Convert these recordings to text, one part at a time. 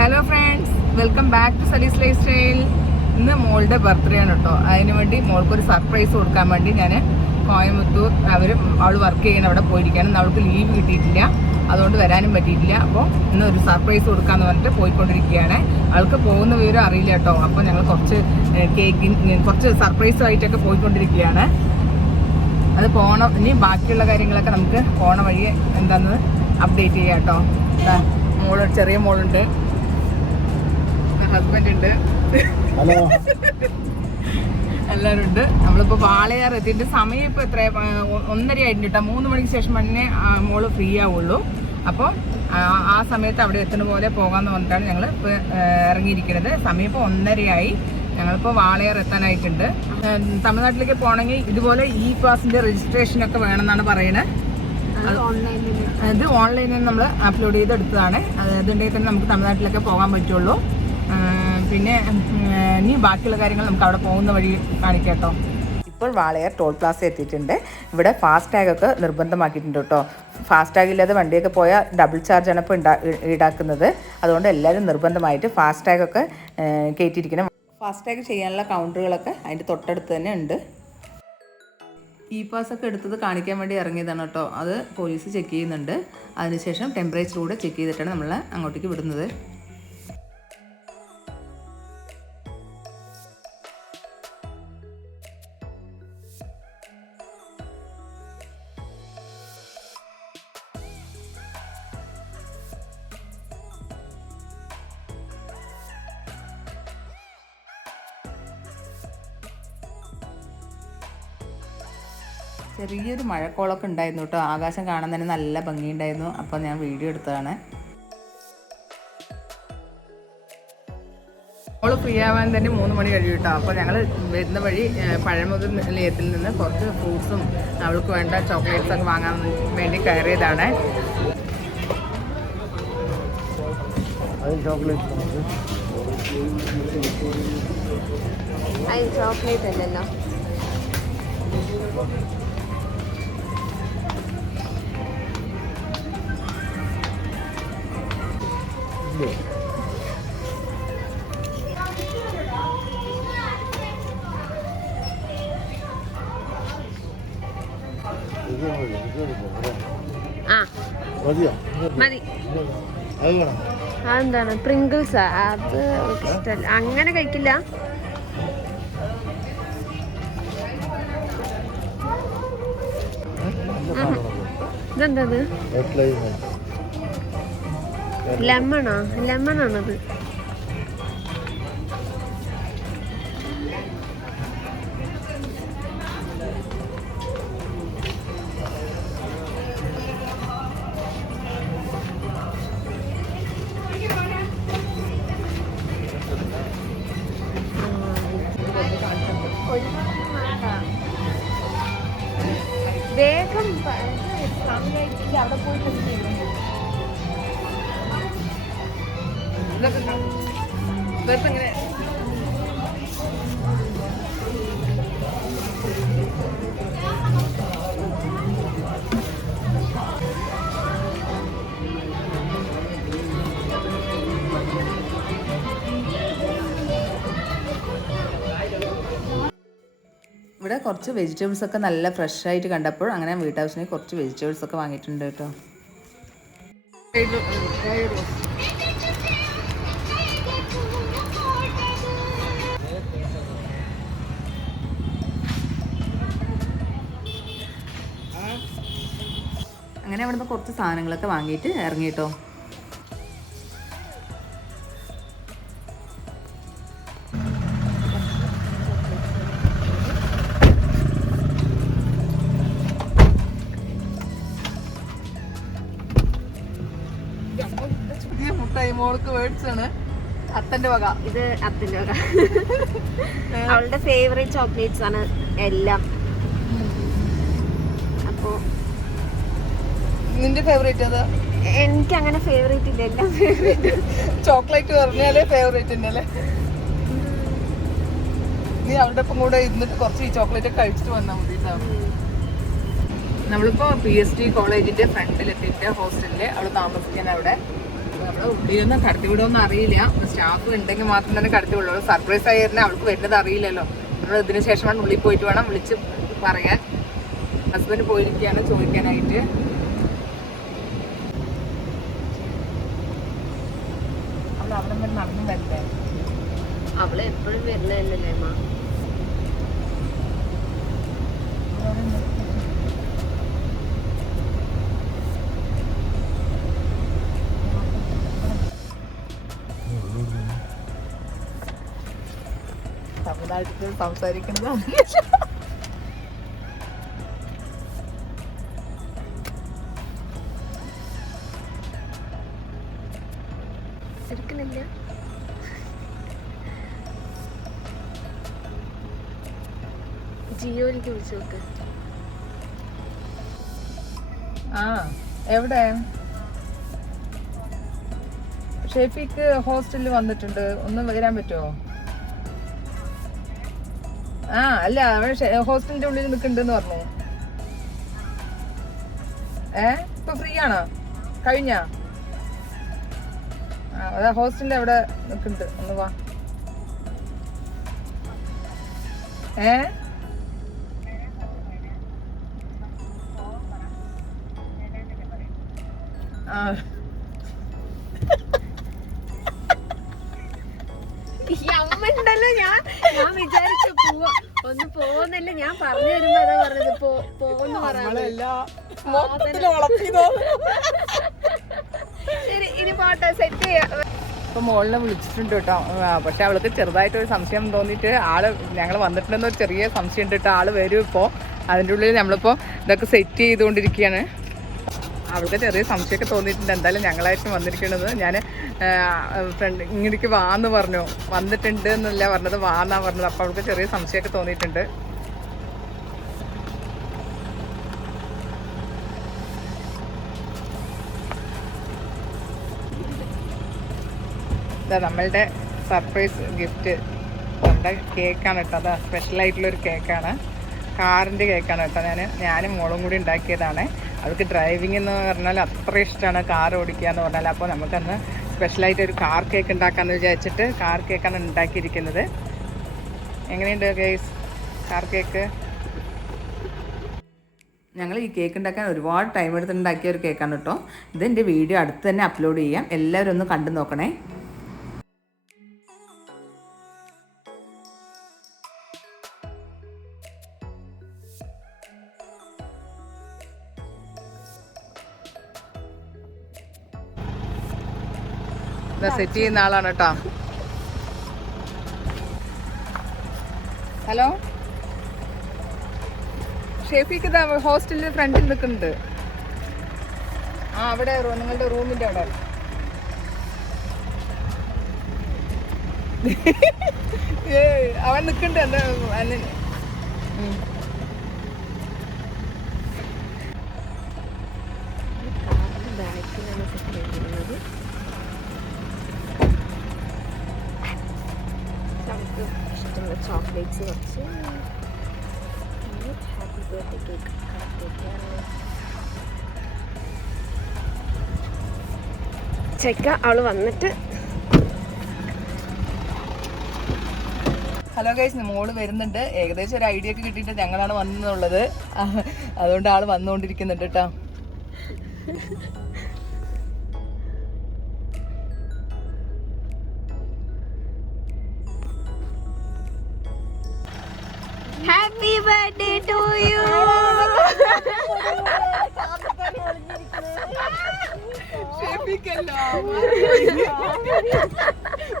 Hello friends, welcome back to Salee's lifestyle. ഇന്ന് മോളുടെ birthday ആണ് കേട്ടോ. അതിന് വേണ്ടി മോൾക്കൊരു സർപ്രൈസ് കൊടുക്കാൻ വേണ്ടി ഞാൻ കോയമ്പത്തൂർ അവൾ വർക്ക് ചെയ്യുന്ന അവിടെ പോയിരിക്കുകയാണ്. അവൾക്ക് ലീവ് കിട്ടിയിട്ടില്ല, അതുകൊണ്ട് വരാനും പറ്റിയിട്ടില്ല. അപ്പോൾ ഇന്ന് ഒരു സർപ്രൈസ് കൊടുക്കാമെന്ന് പറഞ്ഞിട്ട് പോയിക്കൊണ്ടിരിക്കുകയാണ്. അവൾക്ക് പോകുന്ന വിവരം അറിയില്ല കേട്ടോ. അപ്പോൾ ഞങ്ങൾ കുറച്ച് സർപ്രൈസുമായിട്ടൊക്കെ പോയിക്കൊണ്ടിരിക്കുകയാണ്. അത് പോകണം. ഇനി ബാക്കിയുള്ള കാര്യങ്ങളൊക്കെ നമുക്ക് പോണ വഴി എന്താണെന്ന് അപ്ഡേറ്റ് ചെയ്യാം കേട്ടോ. ചെറിയ മോളുണ്ട്, ഹസ്ബൻഡ് ഉണ്ട്, എല്ലാവരും ഉണ്ട്. നമ്മളിപ്പോൾ വാളയാർ എത്തിയിട്ട് സമയം ഇപ്പോൾ എത്ര 1:30 ആയിട്ടുണ്ട് കേട്ടോ. 3 മണിക്ക് ശേഷം തന്നെ മോള് ഫ്രീ ആവുള്ളൂ. അപ്പോൾ ആ സമയത്ത് അവിടെ എത്തുന്ന പോലെ പോകാമെന്ന് പറഞ്ഞിട്ടാണ് ഞങ്ങൾ ഇപ്പോൾ ഇറങ്ങിയിരിക്കുന്നത്. സമയം ഇപ്പോൾ 1:30 ആയി. ഞങ്ങളിപ്പോൾ വാളയാർ എത്താനായിട്ടുണ്ട്. തമിഴ്നാട്ടിലേക്ക് പോകണമെങ്കിൽ ഇതുപോലെ പാസിൻ്റെ രജിസ്ട്രേഷനൊക്കെ വേണമെന്നാണ് പറയുന്നത്. ഇത് ഓൺലൈനിൽ നമ്മൾ അപ്ലോഡ് ചെയ്തെടുത്തതാണ്. അതുണ്ടെങ്കിൽ തന്നെ നമുക്ക് തമിഴ്നാട്ടിലൊക്കെ പോകാൻ പറ്റുള്ളൂ. പിന്നെ ഇനി ബാക്കിയുള്ള കാര്യങ്ങൾ നമുക്ക് അവിടെ പോകുന്ന വഴി കാണിക്കാം കേട്ടോ. ഇപ്പോൾ വാളയാർ ടോൾ പ്ലാസ എത്തിയിട്ടുണ്ട്. ഇവിടെ ഫാസ്ടാഗൊക്കെ നിർബന്ധമാക്കിയിട്ടുണ്ട് കേട്ടോ. ഫാസ്ടാഗ് ഇല്ലാതെ വണ്ടിയൊക്കെ പോയാൽ ഡബിൾ ചാർജാണ് ഇപ്പോൾ ഈടാക്കുന്നത്. അതുകൊണ്ട് എല്ലാവരും നിർബന്ധമായിട്ട് ഫാസ്ടാഗൊക്കെ കയറ്റിയിരിക്കണം. ഫാസ്ടാഗ് ചെയ്യാനുള്ള കൗണ്ടറുകളൊക്കെ അതിൻ്റെ തൊട്ടടുത്ത് തന്നെ ഉണ്ട്. പാസ്സൊക്കെ എടുത്തത് കാണിക്കാൻ വേണ്ടി ഇറങ്ങിയതാണ് കേട്ടോ. അത് പോലീസ് ചെക്ക് ചെയ്യുന്നുണ്ട്. അതിനുശേഷം ടെമ്പറേച്ചർ കൂടെ ചെക്ക് ചെയ്തിട്ടാണ് നമ്മളെ അങ്ങോട്ടേക്ക് വിടുന്നത്. ചെറിയൊരു മഴക്കോളൊക്കെ ഉണ്ടായിരുന്നു കേട്ടോ. ആകാശം കാണാൻ തന്നെ നല്ല ഭംഗിയുണ്ടായിരുന്നു. അപ്പോൾ ഞാൻ വീഡിയോ എടുത്തതാണ്. മോള് ഫ്രീ ആവാൻ തന്നെ 3 മണി കഴിയും കേട്ടോ. അപ്പോൾ ഞങ്ങൾ വരുന്ന വഴി പഴമുതിർ നിലയത്തിൽ നിന്ന് കുറച്ച് ഫ്രൂട്ട്സും അവൾക്ക് വേണ്ട ചോക്ലേറ്റ്സൊക്കെ വാങ്ങാൻ വേണ്ടി കയറിയതാണ്. ചോക്ലേറ്റ് അല്ലല്ലോ. മതി. അതെന്താണ് പ്രിങ്കിൾസാ? അത് ഇഷ്ടല്ല, അങ്ങനെ കഴിക്കില്ല. ഇതെന്തത്? ലെമണാണത്. വേഗം സമയമായിട്ട് അവിടെ പോയിട്ട് ഇവിടെ കുറച്ച് വെജിറ്റബിൾസ് ഒക്കെ നല്ല ഫ്രഷ് ആയിട്ട് കണ്ടപ്പോൾ അങ്ങനെ വീട്ടാവശ്യത്തിന് കുറച്ച് വെജിറ്റബിൾസ് ഒക്കെ വാങ്ങിയിട്ടുണ്ട് കേട്ടോ. അങ്ങനെ അവിടുന്ന് കുറച്ച് സാധനങ്ങളൊക്കെ വാങ്ങിയിട്ട് ഇറങ്ങി കേട്ടോ. മോൾക്ക് വേർഡ്സാണ് അത്തന്റെ വക. ഇത് അത്തന്റെ വക. അവളുടെ ഫേവറേറ്റ് ചോക്ലേറ്റ്സ് ആണ് എല്ലാം. അപ്പോ നിന്റെ ഫേവറേറ്റ് ഏതാ? എനിക്ക് അങ്ങനെ ഫേവറേറ്റ് ഇല്ല, എല്ലാം ഫേവറേറ്റ്. ചോക്ലേറ്റ് പറഞ്ഞാലേ ഫേവറേറ്റ് ഉണ്ടല്ലേ. നീ അവളുടെ ഒപ്പം കൂടെ ഇരുന്നിട്ട് കുറച്ച് ഈ ചോക്ലേറ്റ് കഴിച്ചിട്ട് വന്നാൽ മതി. നമ്മളിപ്പോൾ PST കോളേജിന്റെ ഫ്രണ്ടിലെത്തിയിട്ട് ഹോസ്റ്റലിൽ അവൾ താമസിക്കാൻ അവിടെ നമ്മളെ ഉള്ളിലൊന്നും കടത്തി വിടുമെന്ന് അറിയില്ല. സ്റ്റാഫ് ഉണ്ടെങ്കിൽ മാത്രം തന്നെ കടത്തി വിടുള്ളൂ. സർപ്രൈസ് ആയിരുന്നു, അവൾക്ക് വരുന്നത് അറിയില്ലല്ലോ. നമ്മൾ ഇതിന് ശേഷമാണ് ഉള്ളിൽ പോയിട്ട് വേണം വിളിച്ച് പറയാൻ. ഹസ്ബൻഡ് പോയിരിക്കുകയാണ് ചോദിക്കാനായിട്ട്. അവൾ അവിടെ വരെ നടന്നു വരണ്ടേ? അവള് എപ്പോഴും വരുന്നതല്ലേ അമ്മ. തമിഴ്നാട്ടിൽ സംസാരിക്കുന്നത് എടുക്കുന്നില്ല. ജിയോയിലേക്ക് വിളിച്ചു നോക്ക്. ആ എവിടെ? ഷെഫിക്ക് ഹോസ്റ്റലിൽ വന്നിട്ടുണ്ട്, ഒന്ന് വരാൻ പറ്റുമോ? ആ അല്ല, അവൻ ഹോസ്റ്റലിന്റെ ഉള്ളിൽ നിൽക്കുന്നുണ്ടെന്ന് പറഞ്ഞു. ഇപ്പൊ ഫ്രീ ആണോ? കഴിഞ്ഞ അതാ ഹോസ്റ്റലിന്റെ അവിടെ നിൽക്കുന്നുണ്ട്, ഒന്ന് വാ. ആ അമ്മണ്ടല്ലോ, ഞാൻ വിചാരിച്ചു ഒന്ന് പോന്നല്ലേ. ഞാൻ പറഞ്ഞു തരുമ്പോ അതാ പറഞ്ഞത് പോന്ന് പറയാ. ശരി, ഇനി പോട്ടെ, സെറ്റ് ചെയ്യാം. ഇപ്പൊ മോളിനെ വിളിച്ചിട്ടുണ്ട് കേട്ടോ. പക്ഷെ അവൾക്ക് ചെറുതായിട്ടൊരു സംശയം തോന്നിയിട്ട് ആള് ഞങ്ങൾ വന്നിട്ടുണ്ടെന്നൊരു ചെറിയ സംശയം ഉണ്ട് കേട്ടോ. ആള് വരും ഇപ്പോൾ. അതിൻ്റെ ഉള്ളിൽ നമ്മളിപ്പോൾ ഇതൊക്കെ സെറ്റ് ചെയ്തുകൊണ്ടിരിക്കുകയാണ്. അവൾക്ക് ചെറിയ സംശയമൊക്കെ തോന്നിയിട്ടുണ്ട്. എന്തായാലും ഞങ്ങളായിരിക്കും വന്നിരിക്കുന്നത്. ഞാൻ ഫ്രണ്ട് ഇങ്ങോട്ടേക്ക് വാന്ന് പറഞ്ഞു, വന്നിട്ടുണ്ട് എന്നല്ല പറഞ്ഞത്, വാന്നാ പറഞ്ഞത്. അപ്പോൾ അവൾക്ക് ചെറിയ സംശയമൊക്കെ തോന്നിയിട്ടുണ്ട്. നമ്മളുടെ സർപ്രൈസ് ഗിഫ്റ്റ് നമ്മുടെ കേക്കാണ് കേട്ടോ. അത് സ്പെഷ്യലായിട്ടുള്ളൊരു കേക്കാണ്, കാറിൻ്റെ കേക്കാണ് കേട്ടോ. ഞാനും മോളും കൂടി ഉണ്ടാക്കിയതാണ്. അവൾക്ക് ഡ്രൈവിംഗ് എന്ന് പറഞ്ഞാൽ അത്ര ഇഷ്ടമാണ്, കാർ ഓടിക്കുക എന്ന് പറഞ്ഞാൽ. അപ്പോൾ നമുക്കന്ന് സ്പെഷ്യലായിട്ട് ഒരു കാർ കേക്ക് ഉണ്ടാക്കാമെന്ന് വിചാരിച്ചിട്ട് കാർ കേക്കാണ് ഉണ്ടാക്കിയിരിക്കുന്നത്. എങ്ങനെയുണ്ട് ഗൈസ് കാർ കേക്ക്? ഞങ്ങൾ ഈ കേക്ക് ഉണ്ടാക്കാൻ ഒരുപാട് ടൈം എടുത്തുണ്ടാക്കിയ ഒരു കേക്കാണ് കേട്ടോ. ഇതിൻ്റെ വീഡിയോ അടുത്ത് തന്നെ അപ്ലോഡ് ചെയ്യാം, എല്ലാവരും ഒന്ന് കണ്ടു നോക്കണേ. സെറ്റ് ചെയ്യുന്ന ആളാണ് കേട്ടോ. ഹലോ, ഷെഫിക്ക് ഇതാ ഹോസ്റ്റലിൽ ഫ്രണ്ടിൽ നിൽക്കുന്നുണ്ട്. ആ അവിടെ നിങ്ങളുടെ റൂമിൻ്റെ അവിടെ. അവൻ നിൽക്കുന്നുണ്ട്. എന്താ ഇഷ്ടമുള്ള ചോക്ലേറ്റ്സ് കുറച്ച്. ഹാപ്പി ബർത്ത്ഡേ കേക്ക് ചെക്ക അവള് വന്നിട്ട്. ഹലോ ഗൈസ്, മോള് വരുന്നുണ്ട്. ഏകദേശം ഒരു ഐഡിയ ഒക്കെ കിട്ടിയിട്ട് ഞങ്ങളാണ് വന്നെന്നുള്ളത്. അതുകൊണ്ട് ആള് വന്നുകൊണ്ടിരിക്കുന്നുണ്ട് കേട്ടോ. Happy birthday to you.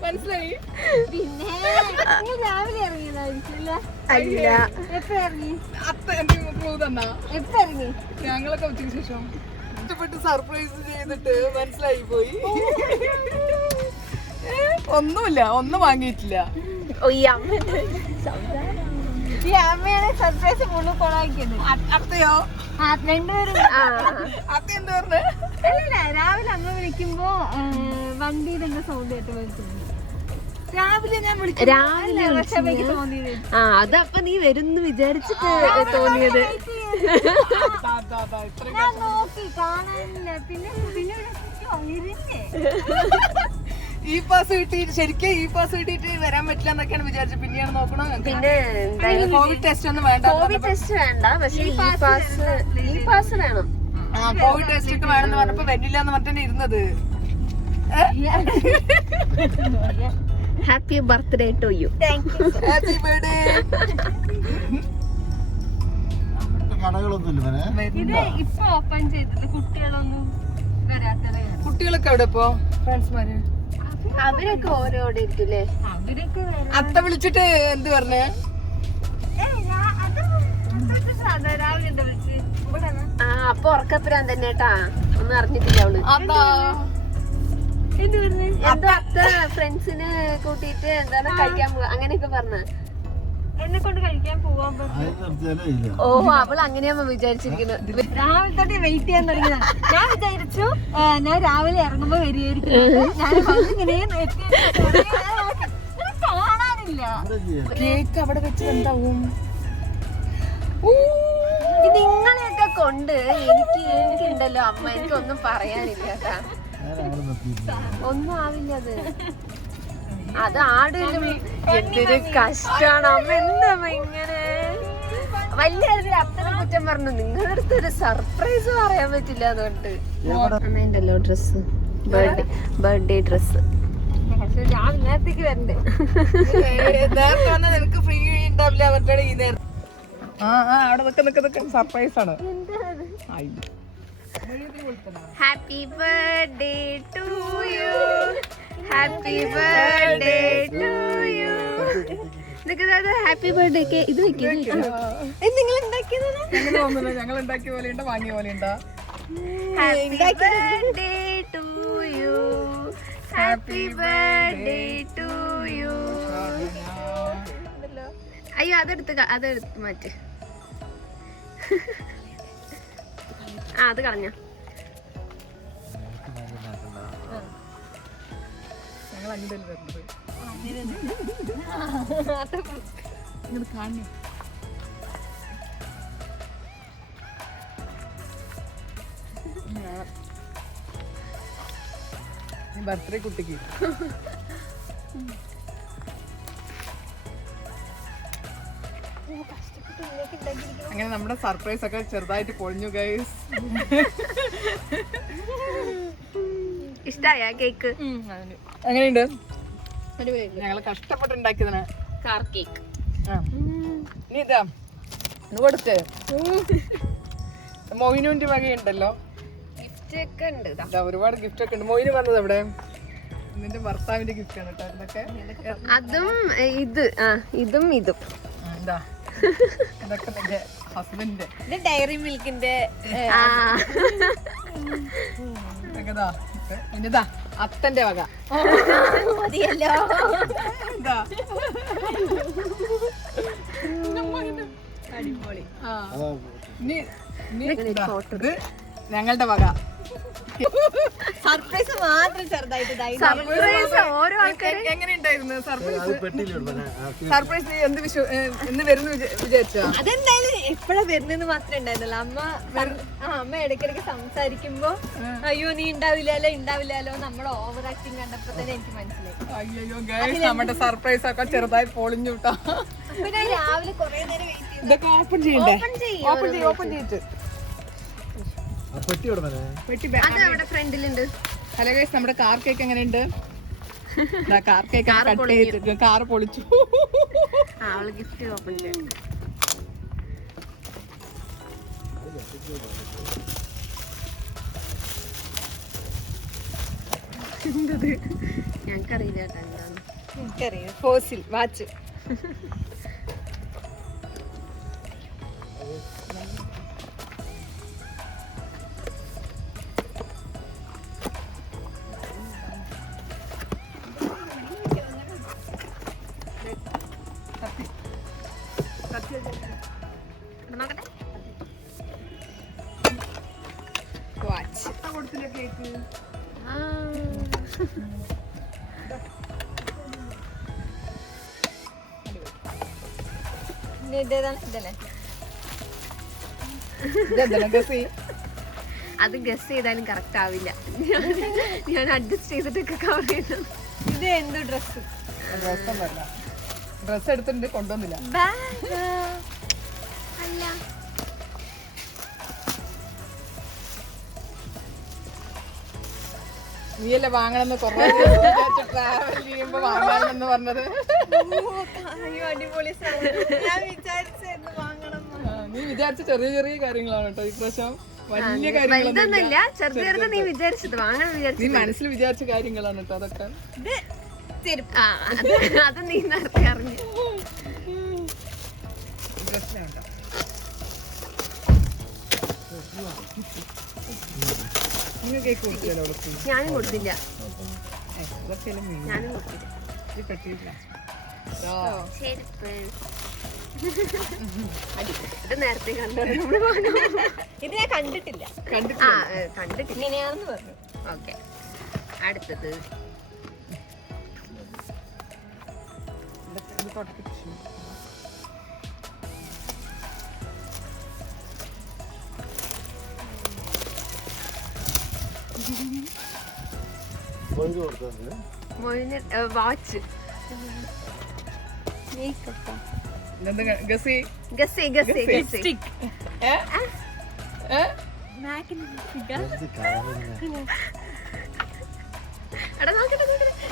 മനസ്സിലായി? പിന്നെ രാവിലെ ഇറങ്ങിയതായിരിക്കില്ല. അല്ല, എപ്പ ഇറങ്ങി? എപ്പ ഇറങ്ങി? ഞങ്ങളൊക്കെ ഉച്ചയ്ക്ക് ശേഷം ഇഷ്ടപ്പെട്ട് സർപ്രൈസ് ചെയ്തിട്ട് മനസ്സിലായി പോയി. ഒന്നുമില്ല, ഒന്നും വാങ്ങിയിട്ടില്ല. ഈ അമ്മയാണ് സർപ്രൈസ് ഫുള്ള് കൊളാക്കിയത്. അത്തയോ? രണ്ടുപേരും അത്ത എന്താ പറഞ്ഞത്? അല്ല, രാവിലെ അമ്മ വിളിക്കുമ്പോ വണ്ടിയുടെ എന്താ സൗണ്ട് കേട്ട് വിളിക്കുന്നു. രാവിലെ ഞാൻ രാവിലെ തോന്നിയത്. ആ, അതപ്പൊ നീ വരുന്ന് വിചാരിച്ചിട്ട് തോന്നിയത്. ഞാൻ നോക്കി കാണാനില്ല. പിന്നെ ഈ പാസ് കിട്ടിയിട്ട് ശരിക്കും ഈ പാസ് കിട്ടിയിട്ട് വരാൻ പറ്റില്ല എന്നൊക്കെയാണ് വിചാരിച്ചത്. പിന്നെയാണ് നോക്കണം. പിന്നെ കോവിഡ് ടെസ്റ്റ് ഒന്നും വേണ്ട. കോവിഡ് ടെസ്റ്റ് വേണ്ട, പക്ഷെ ഈ പാസ് വേണം. കോവിഡ് ടെസ്റ്റ് ഒക്കെ വേണമെന്ന് പറഞ്ഞപ്പോ വരില്ല എന്ന് പറഞ്ഞിട്ടാണ് ഇരുന്നത്. Happy birthday to you. Happy birthday. ഇപ്പൊ ഓപ്പൺ ചെയ്തില്ല, കുട്ടികളൊന്നും വരാത്തത്. കുട്ടികളൊക്കെ എവിടെ ഇപ്പൊ ഫ്രണ്ട്സ്മാര്? അവരൊക്കെ ഓരോടെ ഇരിക്കില്ലേ? അവരൊക്കെ അത്ത വിളിച്ചിട്ട് എന്ത് പറഞ്ഞേ? അപ്പൊ ഉറക്കപ്പുരാൻ തന്നെ കേട്ടാ, ഒന്നും അറിഞ്ഞിട്ടില്ല അവള്. എന്തോ അത്ത ഫ്രണ്ട്സിനെ കൂട്ടിട്ട് എന്താണ് കഴിക്കാൻ പോവാ അങ്ങനെയൊക്കെ പറഞ്ഞ എന്നെ കൊണ്ട് കഴിക്കാൻ പോവാൻ പറ്റും. ഓഹോ, അവള് അങ്ങനെയാ വിചാരിച്ചിരിക്കുന്നത്. രാവിലെ തൊട്ട് വെയിറ്റ് ചെയ്യാൻ തുടങ്ങിയതാണ്. ഞാൻ വിചാരിച്ചു ഞാൻ രാവിലെ ഇറങ്ങുമ്പോ വരികയായിരിക്കും. ഞാൻ ഇങ്ങനെ കാണാനില്ല. കേക്ക് അവിടെ വെച്ച് എന്താവും? നിങ്ങളെയൊക്കെ കൊണ്ട് എനിക്കുണ്ടല്ലോ അമ്മ, എനിക്കൊന്നും പറയാനില്ല കേട്ടാ. ഒന്നും ആവില്ല അത് ആടിലും. എന്തൊരു കഷ്ടാണ് അമ്മ, എന്താ ഇങ്ങനെ വലിയ അത്ര കുറ്റം പറഞ്ഞു. നിങ്ങളുടെ അടുത്ത് ഒരു സർപ്രൈസ് പറയാൻ പറ്റില്ല അതുകൊണ്ട്. അമ്മേണ്ടല്ലോ ഡ്രസ്, ബർത്ത്ഡേ ഡ്രസ്. ഞാൻ നേരത്തേക്ക് വരണ്ടേ? നേരത്തെ വന്നാൽ നിനക്ക് ഫ്രീ ഉണ്ടാവില്ല. അവരുടെ ഈ നേരം അവിടെ നിൽക്കുന്ന സർപ്രൈസ് ആണ്. Happy birthday to you, happy birthday to you. Happy birthday ഇത് നിങ്ങൾ ഉണ്ടാക്കിയതാണ്. ഞങ്ങൾ ഉണ്ടാക്കിയ പോലെ ഉണ്ടോ വാങ്ങിയ പോലെ ഉണ്ടോ? Happy birthday to you, happy birthday to you. അയ്യോ, അതെടുത്ത് മാറ്റ്. അത് കളഞ്ഞ. ഞങ്ങൾ അങ്ങോട്ടല്ലേ വരുന്നത്. കാണി ബർത്ത്ഡേ കുട്ടിക്ക് അങ്ങനെ നമ്മുടെ സർപ്രൈസ് ഒക്കെ ചെറുതായിട്ട് പൊളിഞ്ഞു ഗൈസ്. ഇഷ്ടായ കേക്ക്? എങ്ങനെയുണ്ട്? ഞങ്ങള് കഷ്ടപ്പെട്ടുണ്ടാക്കിയതാണ് കാർ കേക്ക്. ഇനി ഇതാ കൊടുത്ത് മൊയിനുവിന്റെ വകയുണ്ടല്ലോ, ഗിഫ്റ്റ് ഒക്കെ ഉണ്ട്. ഒരുപാട് ഗിഫ്റ്റ് ഒക്കെ ഉണ്ട്. മൊയിന് വന്നത് അവിടെ നിന്റെ ഭർത്താവിന്റെ ഗിഫ്റ്റ് ആണ് കേട്ടോ ഇതൊക്കെ. അതും ഇതും എന്താ ഇതൊക്കെ നിന്റെ ഹസ്ബൻഡിന്റെ. ഇത് ഡയറി മിൽക്കിന്റെ ഇതാ അത്തന്റെ വക. മതിയല്ലോ. അടിപൊളി. ഇത് ഞങ്ങളുടെ വക. സർപ്രൈസ് മാത്രം ചെറുതായിട്ട് ഓരോ ആൾക്കാരും. എങ്ങനെയുണ്ടായിരുന്നു സർപ്രൈസ്? എന്ന് വരുന്നു വിചാരിച്ചോ? അതെന്തായാലും എപ്പോഴാ വരുന്നെന്ന് മാത്രമേ ഉണ്ടായിരുന്നുള്ളൂ. അമ്മ ഇടയ്ക്കിടയ്ക്ക് സംസാരിക്കുമ്പോ അയ്യോ നീ ഉണ്ടാവില്ലല്ലോ നമ്മുടെ ഓവർ ആക്ടിങ് കണ്ടപ്പോ തന്നെ എനിക്ക് മനസ്സിലായി. അയ്യോ നമ്മുടെ സർപ്രൈസ് ഒക്കെ ചെറുതായി പൊളിഞ്ഞു കിട്ടാ. അപ്പൊ ഞാൻ രാവിലെ കൊറേ നേരം വെയിറ്റ് ചെയ്തു. ഇതൊക്കെ ഓപ്പൺ ചെയ്യണ്ടേ? ഓപ്പൺ ചെയ്തിട്ട് അവിടെ ഫ്രണ്ടിലുണ്ട്. ഹലോ ഗൈസ്, നമ്മുടെ കാർ കേക്ക് എങ്ങനെയുണ്ട്? കാർ കേക്ക് കട്ട് ചെയ്തിട്ട് കാർ പൊളിച്ചു. അവള് ഗിഫ്റ്റ് ഓപ്പൺ ചെയ്തു. ഞങ്ങൾക്കറിയില്ല കേട്ടോ എന്താന്ന്. എനിക്കറിയാം, ഫോസിൽ വാച്ച്. അത് ഗസ് ചെയ്താലും കറക്റ്റ് ആവില്ല. ഞാൻ അഡ്ജസ്റ്റ് ചെയ്തിട്ടൊക്കെ കവർ ചെയ്യുന്നു. ഇത് എന്ത് ഡ്രസ്? ഡ്രസ് എടുത്തിട്ടുണ്ട്, കൊണ്ടുവന്നില്ല. അല്ല നീയല്ലേ വാങ്ങണമെന്ന് കൊറേ ട്രാവൽ ചെയ്യുമ്പോ വാങ്ങാമെന്ന് പറഞ്ഞത്. അടിപൊളി സാധനം. ഞാൻ വിചാരിച്ചായിരുന്നു വാങ്ങണം. നീ വിചാരിച്ച ചെറിയ ചെറിയ കാര്യങ്ങളാണ് കേട്ടോ ഈ പ്രാവശ്യം. വലിയ കാര്യങ്ങളൊന്നുമില്ല. ചെറുത് നീ വിചാരിച്ചത് വാങ്ങണം വിചാരിച്ചു. നീ മനസ്സിൽ വിചാരിച്ച കാര്യങ്ങളാണ് കേട്ടോ അതൊക്കെ. അത് നീ നേരത്തെ അറിഞ്ഞു. ഞാനും കൊടുത്തില്ല. ഞാനും കൊടുത്തില്ല. ഇത് നേരത്തെ കണ്ടു. ഇത് ഞാൻ കണ്ടിട്ടില്ല. കണ്ടിട്ടില്ല ഇങ്ങനെയാണെന്ന് പറഞ്ഞു. ഓക്കെ, അടുത്തത് വാച്ച്.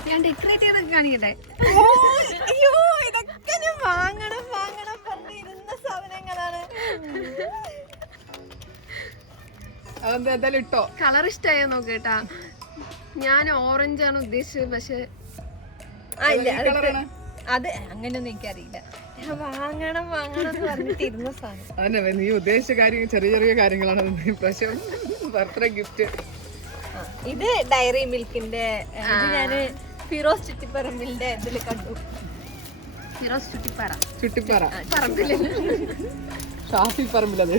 ഞാൻ ഡെക്കറേറ്റ് ചെയ്തൊക്കെ കാണിക്കട്ടെ. അയ്യോ, ഇതൊക്കെ ഞാൻ വാങ്ങണം പറഞ്ഞിരുന്ന സാധനങ്ങളാണ്. അതെന്തായാലും ഇട്ടോ. കളർ ഇഷ്ടമായോ നോക്കേട്ടാ. ഞാൻ ഓറഞ്ച് ആണ് ഉദ്ദേശിച്ചത്, പക്ഷെ അത് അങ്ങനെയൊന്നും എനിക്കറിയില്ല. ഞാൻ വാങ്ങണം എന്ന് പറഞ്ഞിട്ടിരുന്ന സാധനം. അതന്നെ നീ ഉദ്ദേശിച്ച കാര്യം ചെറിയ ചെറിയ കാര്യങ്ങളാണ് പ്രാവശ്യം ബർത്ത്ഡേ ഗിഫ്റ്റ്. ഇത് ഡയറി മിൽക്കിന്റെ. ഇത് ഞാന് ഫിറോസ് ചുറ്റിപ്പറമ്പിലിന്റെ ഇതില് കണ്ടു. ഫിറോസ് ചുട്ടിപ്പാറ പറമ്പിലല്ലോ, ഷാഫി പറമ്പിലത്.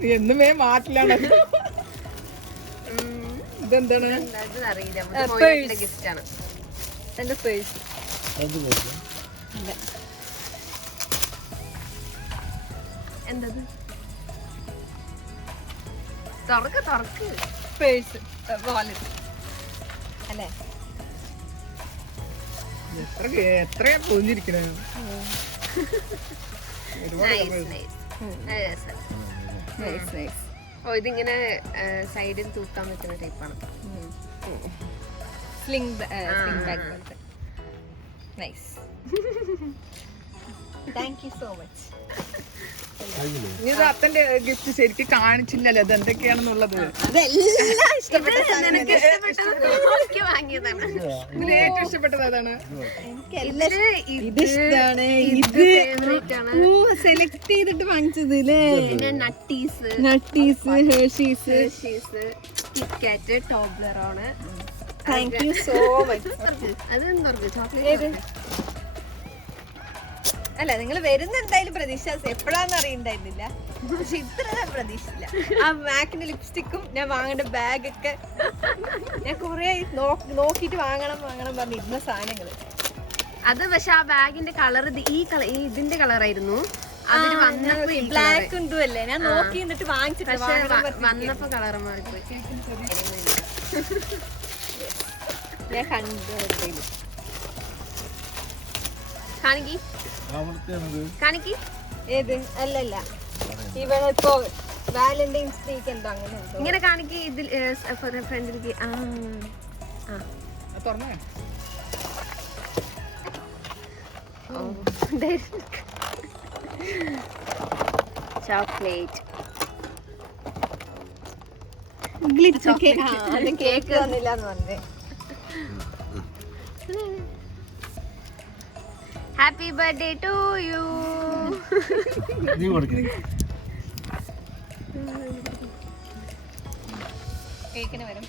നീ എന്നുമേ മാറ്റിലാണ്. ഇതെന്താണ്? അറിയില്ല, ഗിഫ്റ്റ് ആണ്. എന്റെ പേഴ്സ്. എന്തത്? തുറക്ക്. പേഴ്സ്, വാലറ്റ് അല്ലേ? എത്രയാ പൊതിഞ്ഞിരിക്കണേ. ഓ, ഇതിങ്ങനെ സൈഡിൽ തൂക്കാൻ പറ്റുന്ന ടൈപ്പാണ്. സ്ലിംഗ് ബാഗ് പോലത്തെ. Nice. Thank you so much. നീ ഇത് അത്തന്റെ ഗിഫ്റ്റ് ശരിക്കും കാണിച്ചില്ലല്ലോ ഇത് എന്തൊക്കെയാണെന്നുള്ളത്. അതെല്ലാം ഇഷ്ടപ്പെട്ട നിനക്ക് ഇഷ്ടപ്പെട്ടത് നോക്കി വാങ്ങിയതാണ്. ഇതിൽ ഏറ്റവും ഇഷ്ടപ്പെട്ടത് ഏതാണ്? ഇത് ഇഷ്ടാണ്. ഇത് ഫേവറേറ്റ് ആണ്. സെലക്ട് ചെയ്തിട്ട് വാങ്ങിച്ചത് പിന്നെ Nutties, Hershey's, KitKat, Toblerone. Thank you so much. അതെന്തോർക്ക് ചോക്ലേറ്റ് അല്ല, നിങ്ങൾ വരുന്ന എന്തായാലും പ്രതീക്ഷ എപ്പോഴാന്ന് അറിയണ്ടായിരുന്നില്ല, പക്ഷെ ഇത്ര പ്രതീക്ഷയില്ല. ആ മാക്കിന്റെ ലിപ്സ്റ്റിക്കും ഞാൻ വാങ്ങേണ്ട ബാഗൊക്കെ ഞാൻ കുറെ നോക്കിട്ട് വാങ്ങണം പറഞ്ഞിരുന്ന സാധനങ്ങള്. അത് പക്ഷെ ആ ബാഗിന്റെ കളർ ഇതിന്റെ കളറായിരുന്നു. അതിന് വന്നപ്പോ ബ്ലാക്ക് ഉണ്ടല്ലേ, ഞാൻ നോക്കി എന്നിട്ട് വാങ്ങിച്ചിട്ട് വന്നപ്പോ കളർ മാറിപ്പോയി. ഞാൻ കണ്ടു. കാണിക്ക്. ഏത്? അല്ലല്ല, ഇവിടെ ഇപ്പൊ വാലന്റൈൻസ് ഡേക്ക് എന്തോ അങ്ങനെ എന്തോ ഇങ്ങനെ കാണിക്ക്. ഇതിൽ ഫ്രണ്ടിലേക്ക് ചോക്ലേറ്റ് കേക്ക് വന്നില്ലാന്ന് പറഞ്ഞേ. Happy birthday to you. കേക്കിന് വരും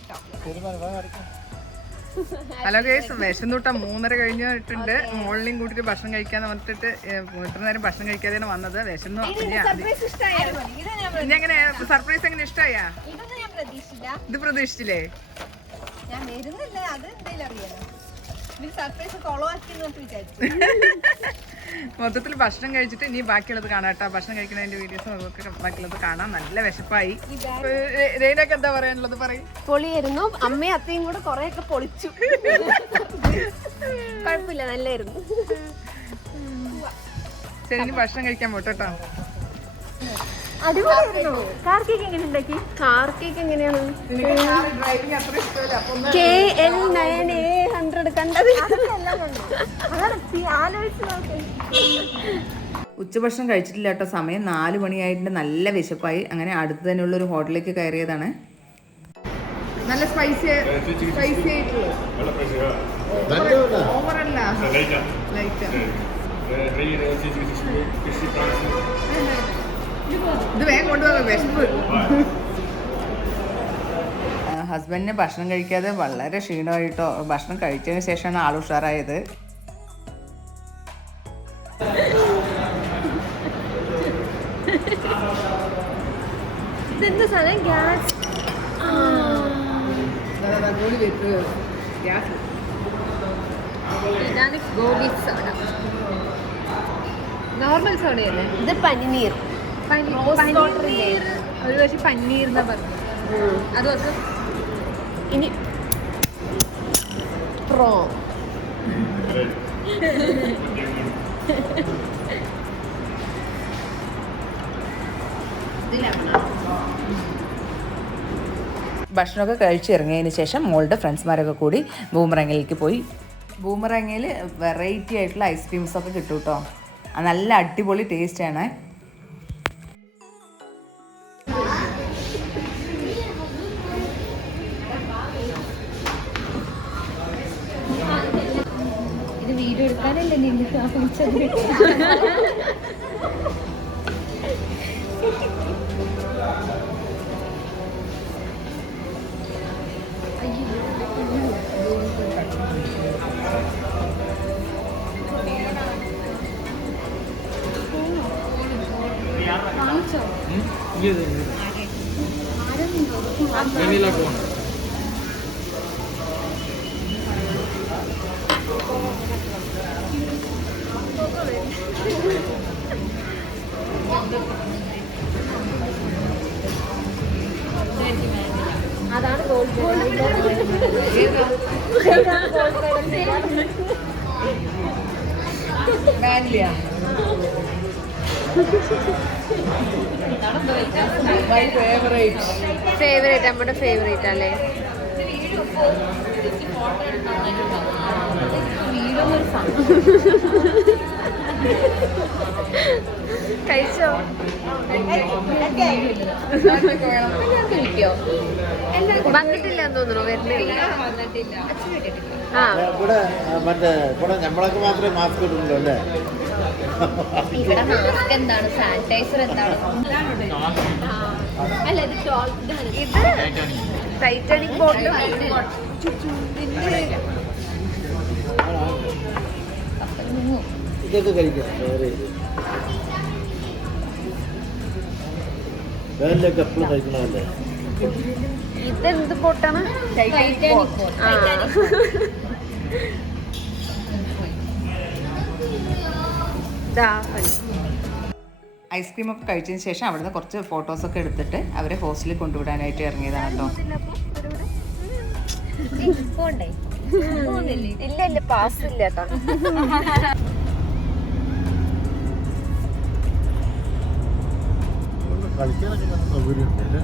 ഹലോ ഗൈസ്, വിശന്നൂട്ട 3:30 കഴിഞ്ഞിട്ടുണ്ട്. മോളിനെയും കൂട്ടിട്ട് ഭക്ഷണം കഴിക്കാന്ന് പറഞ്ഞിട്ട് ഇത്ര നേരം ഭക്ഷണം കഴിക്കാതെയാണ് വന്നത്. വിശന്നു. എങ്ങനെ സർപ്രൈസ് എങ്ങനെ ഇഷ്ടായാ? ഇത് പ്രതീക്ഷിച്ചില്ലേ? ഞാൻ വരുന്നില്ല, അത് എന്തായാലും അറിയാലോ. സർപ്രൈസ് കൊളവാക്കി വിചാരിച്ചു. മൊത്തത്തിൽ ഭക്ഷണം കഴിച്ചിട്ട് ഇനി ബാക്കിയുള്ളത് കാണാം കേട്ടോ. ഭക്ഷണം കഴിക്കുന്നതിന്റെ വീഡിയോസും അതൊക്കെ ബാക്കിയുള്ളത് കാണാം. നല്ല വിശപ്പായി. രേനൊക്കെ എന്താ പറയാനുള്ളത് പറയും? പൊളിയായിരുന്നു. അമ്മയും അത്തയും കൂടെ കൊറേ ഒക്കെ പൊളിച്ചു. കുഴപ്പമില്ല, നല്ലായിരുന്നു. ശരി, ഇനി ഭക്ഷണം കഴിക്കാൻ പോട്ടോ. അടിപൊളിയായിരുന്നു. കാർ കേക്ക് എങ്ങനെ ഉണ്ടാക്കി? കാർ കേക്ക് എങ്ങനെയാണ്? KL9A100 കണ്ടത്. ഉച്ചഭക്ഷണം കഴിച്ചിട്ടില്ല കേട്ടോ. സമയം 4 മണിയായിട്ടുണ്ട്. നല്ല വിശപ്പായി. അങ്ങനെ അടുത്ത് തന്നെയുള്ള ഒരു ഹോട്ടലിലേക്ക് കയറിയതാണ്. നല്ല സ്പൈസി ഓവറല്ല, ലൈറ്റ്. ഇത് വേഗം കൊണ്ടുപോകാം, വിശപ്പ്. ഹസ്ബൻഡിന് ഭക്ഷണം കഴിക്കാതെ വളരെ ക്ഷീണമായിട്ടോ. ഭക്ഷണം കഴിച്ചതിന് ശേഷമാണ് ആൾ ഉഷാറായത്. ഇതെന്താ സാധനം? ഗ്യാസ്. ഇതാണ് ഗോബി സോഡ. നോർമൽ സോഡയല്ലേ? ഇത് പനിനീർ. ഒരു പക്ഷെ പനീർ എന്നാ പറഞ്ഞു. അതൊക്കെ ഇനി ഭക്ഷണമൊക്കെ കഴിച്ചിറങ്ങിയതിന് ശേഷം മോളുടെ ഫ്രണ്ട്സ്മാരൊക്കെ കൂടി ബൂമറങ്ങിലേക്ക് പോയി. ബൂമറങ്ങിൽ വെറൈറ്റി ആയിട്ടുള്ള ഐസ്ക്രീംസൊക്കെ കിട്ടും കേട്ടോ. നല്ല അടിപൊളി ടേസ്റ്റാണ്. ഇത് വീഡിയോ എടുക്കാനല്ലേ നിന്നെ കാണിച്ചത്? അതാണ് ഗോൾഡ് ഫേവറേറ്റ്. നമ്മുടെ ഫേവറേറ്റ് അല്ലേ? കഴിച്ചോ? വന്നിട്ടില്ല തോന്നുന്നു. വരുന്നില്ല. ആ ഇവിടെ നമ്മളൊക്കെ മാത്രമേ മാസ്ക് ഇടുന്നുള്ളൂ അല്ലേ? ഇവിടെ മാസ്ക് എന്താണ്? സാനിറ്റൈസർ എന്താണ്? അല്ല, ഇത് ടൈറ്റാനിക് ബോട്ടിൽ. ഇതൊക്കെ കഴിക്കാം. വേലൊക്കെ എപ്പോഴും കഴിക്കണമല്ലേ? ഇതെന്ത് ബോട്ടാണ്? ഐസ്ക്രീമൊക്കെ കഴിച്ചതിന് ശേഷം അവിടുന്ന് കുറച്ച് ഫോട്ടോസൊക്കെ എടുത്തിട്ട് അവരെ ഹോസ്റ്റലിൽ കൊണ്ടുവിടാനായിട്ട് ഇറങ്ങിയതാണ് കേട്ടോ. ഇല്ല ഇല്ല, പാസ് ഇല്ല കേട്ടോ. കളിക്കാനൊക്കെ നല്ല സൗകര്യമുണ്ട്.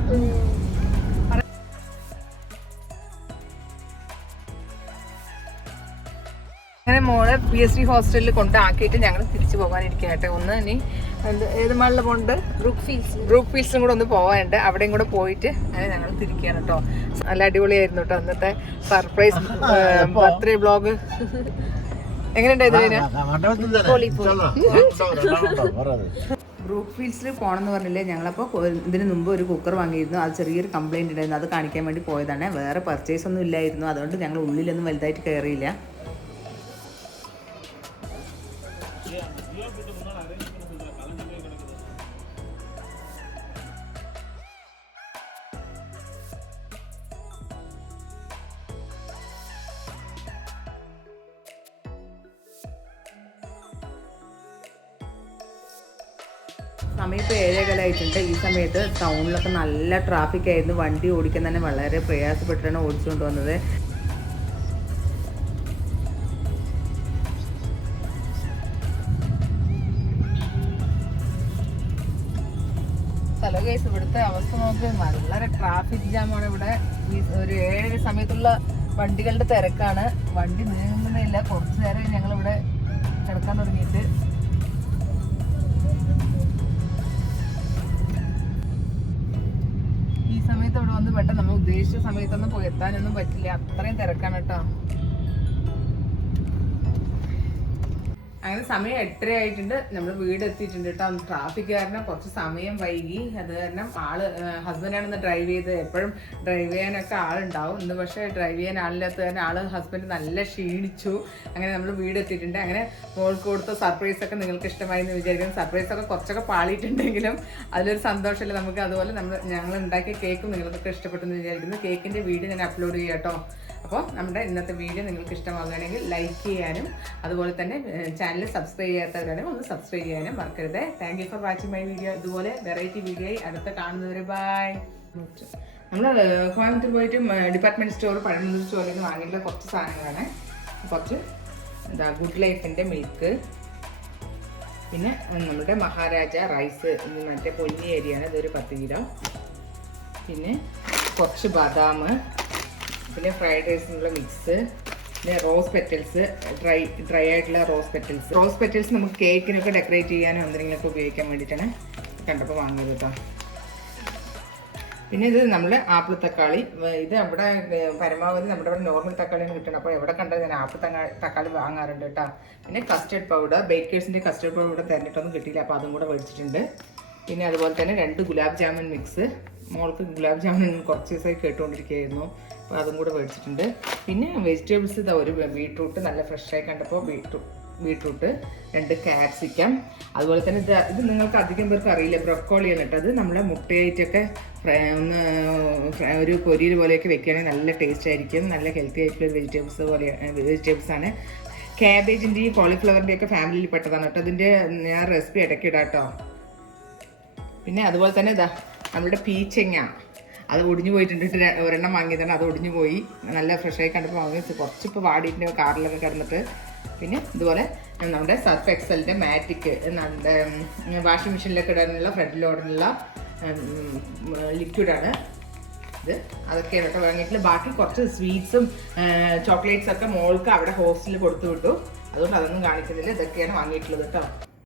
അങ്ങനെ മോളെ PSG ഹോസ്റ്റലിൽ കൊണ്ടാക്കിയിട്ട് ഞങ്ങൾ തിരിച്ചു പോകാനിരിക്കട്ടെ. ഒന്ന് ഇനി ഏത് മാളിൽ പോകുന്നുണ്ട്? ബ്രൂക്ക് ഫീൽഡ്സും കൂടെ ഒന്ന് പോകാനുണ്ട്. അവിടെയും കൂടെ പോയിട്ട് അങ്ങനെ ഞങ്ങൾ തിരിക്കുകയാണ് കേട്ടോ. നല്ല അടിപൊളിയായിരുന്നു കേട്ടോ അന്നത്തെ സർപ്രൈസ് ബർത്ത്ഡേ വ്ളോഗ്. എങ്ങനെയുണ്ടായിരുന്നു? ബ്രൂക്ക് ഫീൽഡ്സിൽ പോകണമെന്ന് പറഞ്ഞില്ലേ, ഞങ്ങളപ്പോൾ ഇതിന് മുമ്പ് ഒരു കുക്കർ വാങ്ങിയിരുന്നു. അത് ചെറിയൊരു കംപ്ലൈൻറ്റ് ഉണ്ടായിരുന്നു. അത് കാണിക്കാൻ വേണ്ടി പോയതാണ്. വേറെ പർച്ചേസ് ഒന്നും ഇല്ലായിരുന്നു. അതുകൊണ്ട് ഞങ്ങൾ ഉള്ളിലൊന്നും വലുതായിട്ട് കയറിയില്ല. സമയം ഇപ്പോൾ 7:15 ഈ സമയത്ത് ടൗണിലൊക്കെ നല്ല ട്രാഫിക് ആയിരുന്നു. വണ്ടി ഓടിക്കാൻ തന്നെ വളരെ പ്രയാസപ്പെട്ടിട്ടാണ് ഓടിച്ചുകൊണ്ട് വന്നത്. ഹലോ ഗൈസ്, ഇവിടുത്തെ അവസ്ഥ നോക്ക്, വളരെ ട്രാഫിക് ജാമാണ് ഇവിടെ. ഈ ഒരു 7 സമയത്തുള്ള വണ്ടികളുടെ തിരക്കാണ്. വണ്ടി നീങ്ങുന്നില്ല. കുറച്ച് നേരം ഞങ്ങളിവിടെ കിടക്കാൻ തുടങ്ങിയിട്ട്. ഈ സമയത്ത് ഇവിടെ വന്ന് പെട്ടെന്ന് നമ്മൾ ഉദ്ദേശിച്ച സമയത്തൊന്നും പോയി എത്താനൊന്നും പറ്റില്ല. അത്രയും തിരക്കാണ് കേട്ടോ. അങ്ങനെ സമയം 8:30 ആയിട്ടുണ്ട്. നമ്മൾ വീട് എത്തിയിട്ടുണ്ട് കേട്ടോ. ട്രാഫിക് കാരണം കുറച്ച് സമയം വൈകി. അത് കാരണം ഹസ്ബൻഡാണ് ഡ്രൈവ് ചെയ്ത്. എപ്പോഴും ഡ്രൈവ് ചെയ്യാനൊക്കെ ആളുണ്ടാവും. ഇന്ന് പക്ഷേ ഡ്രൈവ് ചെയ്യാൻ ആളില്ലാത്ത കാരണം ഹസ്ബൻഡ് നല്ല ക്ഷീണിച്ചു. അങ്ങനെ നമ്മൾ വീട് എത്തിയിട്ടുണ്ട്. അങ്ങനെ മോൾക്ക് കൊടുത്ത സർപ്രൈസൊക്കെ നിങ്ങൾക്ക് ഇഷ്ടമായി എന്ന് വിചാരിക്കുന്നു. സർപ്രൈസൊക്കെ കുറച്ചൊക്കെ പാളിയിട്ടുണ്ടെങ്കിലും അതിലൊരു സന്തോഷമില്ല നമുക്ക്. അതുപോലെ ഞങ്ങൾ ഉണ്ടാക്കിയ കേക്കും നിങ്ങൾക്കൊക്കെ ഇഷ്ടപ്പെട്ടെന്ന് വിചാരിക്കുന്നു. കേക്കിൻ്റെ വീഡിയോ ഞാൻ അപ്ലോഡ് ചെയ്യാം കേട്ടോ. അപ്പോൾ നമ്മുടെ ഇന്നത്തെ വീഡിയോ നിങ്ങൾക്ക് ഇഷ്ടമാകുകയാണെങ്കിൽ ലൈക്ക് ചെയ്യാനും അതുപോലെ തന്നെ ചാനൽ സബ്സ്ക്രൈബ് ചെയ്യാത്തവരാണെങ്കിൽ ഒന്ന് സബ്സ്ക്രൈബ് ചെയ്യാനും മറക്കരുത്. Thank you for watching my video. ഇതുപോലെ വെറൈറ്റി വീഡിയോ അടുത്ത കാണുന്നവരെ ബൈ. നമ്മൾ കോയമ്പത്തൂർ പോയിട്ട് ഡിപ്പാർട്ട്മെൻറ്റ് സ്റ്റോർ പഴമുള്ള സ്റ്റോറിൽ നിന്ന് വാങ്ങിയിട്ടുള്ള കുറച്ച് സാധനങ്ങളാണ്. കുറച്ച് ഗുഡ് ലൈഫിൻ്റെ മിൽക്ക്, പിന്നെ നമ്മുടെ മഹാരാജ റൈസ്, മറ്റേ പൊന്നി അരിയാണ്, ഇതൊരു 10 കിലോ, പിന്നെ കുറച്ച് ബദാം, പിന്നെ ഫ്രൈഡ് റൈസിനുള്ള മിക്സ്, പിന്നെ റോസ് പെറ്റൽസ്, ഡ്രൈ ആയിട്ടുള്ള റോസ് പെറ്റൽസ് നമുക്ക് കേക്കിനൊക്കെ ഡെക്കറേറ്റ് ചെയ്യാനും എന്തെങ്കിലുമൊക്കെ ഉപയോഗിക്കാൻ വേണ്ടിയിട്ടാണ് കണ്ടപ്പോൾ വാങ്ങിയത് കേട്ടോ. പിന്നെ ഇത് നമ്മൾ ആപ്പിൾ തക്കാളി, ഇത് അവിടെ പരമാവധി നമ്മുടെ ഇവിടെ നോർമൽ തക്കാളിയാണ് കിട്ടണം. അപ്പോൾ എവിടെ കണ്ടാൽ ഞാൻ ആപ്പിൾ തക്കാളി വാങ്ങാറുണ്ട് കേട്ടോ. പിന്നെ കസ്റ്റർഡ് പൗഡർ, ബേക്കേഴ്സിൻ്റെ കസ്റ്റർഡ് പൗഡർ ഇവിടെ തിരഞ്ഞിട്ടൊന്നും കിട്ടിയില്ല, അപ്പോൾ അതും കൂടെ മേടിച്ചിട്ടുണ്ട്. പിന്നെ അതുപോലെ തന്നെ 2 ഗുലാബ് ജാമുൻ മിക്സ്. മോൾക്ക് ഗുലാബ് ജാമുൻ കുറച്ച് ദിവസമായി കേട്ടുകൊണ്ടിരിക്കുകയായിരുന്നു, അപ്പോൾ അതും കൂടെ മേടിച്ചിട്ടുണ്ട്. പിന്നെ വെജിറ്റബിൾസ് ഇതാ, ഒരു ബീട്രൂട്ട് നല്ല ഫ്രഷായി കണ്ടപ്പോൾ ബീട്രൂട്ട്, 2 ക്യാപ്സിക്കം, അതുപോലെ തന്നെ ഇത് നിങ്ങൾക്ക് അധികം പേർക്ക് അറിയില്ല, ബ്രൊക്കോളിയാണ് കേട്ടോ. അത് നമ്മളെ മുട്ടയായിട്ടൊക്കെ ഒന്ന് ഒരു പൊരിയിൽ പോലെയൊക്കെ വെക്കുകയാണെങ്കിൽ നല്ല ടേസ്റ്റ് ആയിരിക്കും. നല്ല ഹെൽത്തി ആയിട്ടുള്ള വെജിറ്റബിൾസാണ്. ക്യാബേജിൻ്റെയും കോളിഫ്ലവറിൻ്റെയൊക്കെ ഫാമിലിയിൽ പെട്ടതാണ് കേട്ടോ. അതിൻ്റെ ഞാൻ റെസിപ്പി ഇടയ്ക്ക് ഇടാം കേട്ടോ. പിന്നെ അതുപോലെ തന്നെ ഇതാ നമ്മുടെ പീച്ചങ്ങ, അത് ഒടിഞ്ഞു പോയിട്ടുണ്ട്. ഒരെണ്ണം വാങ്ങിയതാണ്, അത് ഒടിഞ്ഞു പോയി. നല്ല ഫ്രഷായി കണ്ടപ്പോൾ വാങ്ങി, കുറച്ചിപ്പോൾ വാടിയിട്ട് കാറിലൊക്കെ കിടന്നിട്ട്. പിന്നെ ഇതുപോലെ നമ്മുടെ സർഫ് എക്സലിൻ്റെ മാറ്റിക്, നമ്മുടെ വാഷിംഗ് മെഷീനിലൊക്കെ ഇടാനുള്ള ഫ്രണ്ട് ലോഡിനുള്ള ലിക്വിഡാണ് ഇത്. അതൊക്കെയാണ് കേട്ടോ വാങ്ങിയിട്ടുള്ള. ബാക്കി കുറച്ച് സ്വീറ്റ്സും ചോക്ലേറ്റ്സൊക്കെ മോൾക്ക് അവിടെ ഹോസ്റ്റലിൽ കൊടുത്തു വിട്ടു, അതുകൊണ്ട് അതൊന്നും കാണിക്കുന്നില്ല. ഇതൊക്കെയാണ് വാങ്ങിയിട്ടുള്ളത് കേട്ടോ.